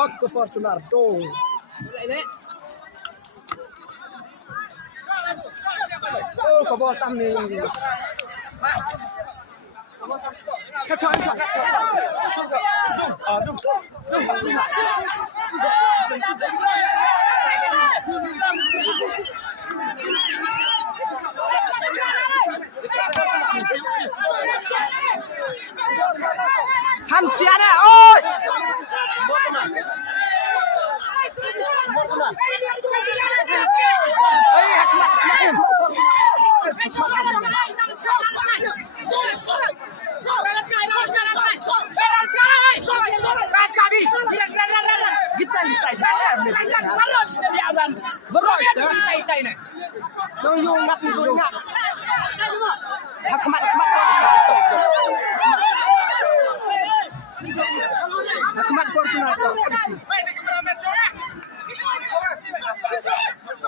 Oke, Fortuner tuh. Oh, kebotam nih. Hamtiana, oi.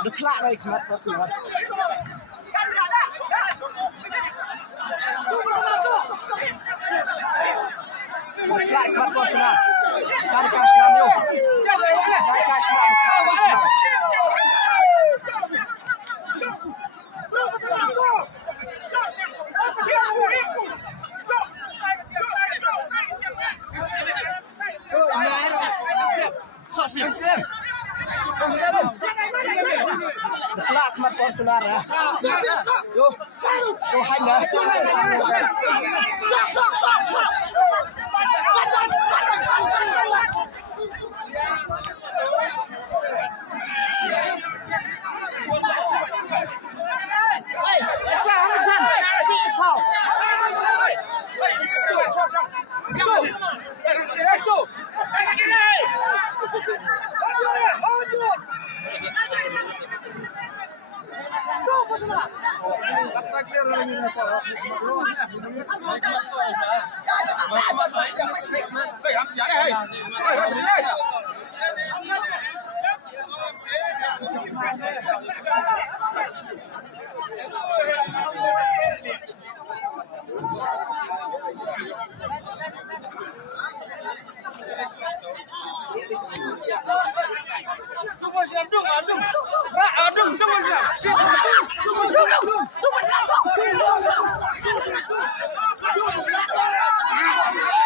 Deklak lagi kemat Fortuner. Deklak kemat Fortuner. Kan kasnan yo. Kan kasnan. Deklak kemat Fortuner ya. Yo. So hanya.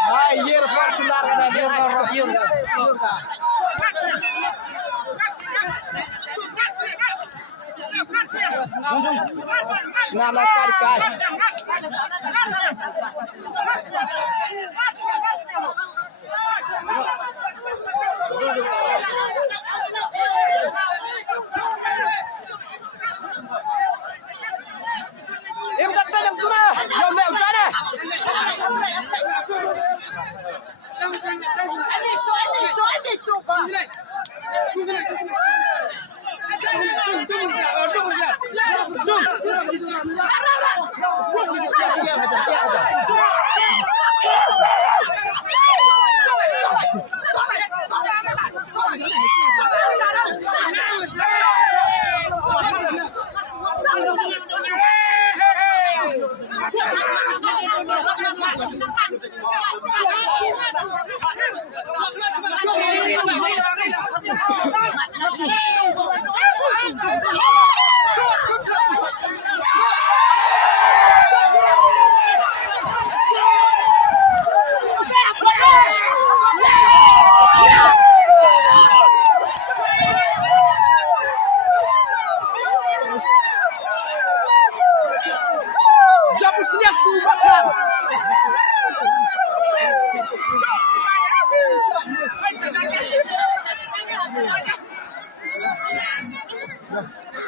Ayer Fortuner ada dia ngoroyin. Senama kari. Em đặt tay làm tuna, nhiều mẹo trái này. Jabusnya ku bacan.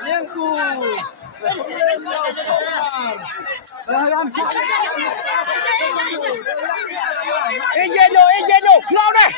Yengku. Ejeno, flow deh.